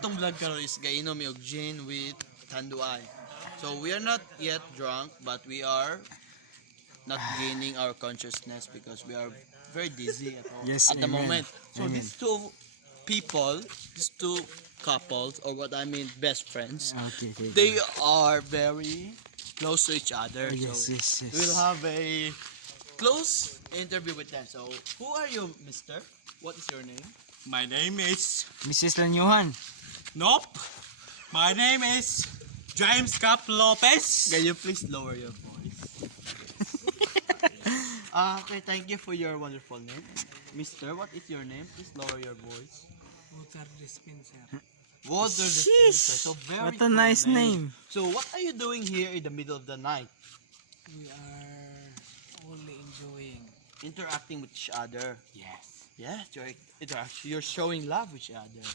atong vlog karon is gainom mi og gin with tanduay. So we are not yet drunk, but we are not gaining our consciousness because we are very dizzy Yes, at the amen. moment. So Amen. these two people, these two couples, or what I mean best friends, Okay, okay. they are very close to each other. Yes, So yes, yes. we'll have a close interview with them. So who are you, mister? What is your name? My name is Mrs. Lanyuhan. Nope. My name is James Cap Lopez. Can you please lower your voice? Okay, thank you for your wonderful name. Mister, what is your name? Please lower your voice. Water dispenser. Water Jeez, dispenser. So very what a cool nice name. So what are you doing here in the middle of the night? We are only enjoying. Interacting with each other. Yes. Yeah, you're showing love with each other. Yes.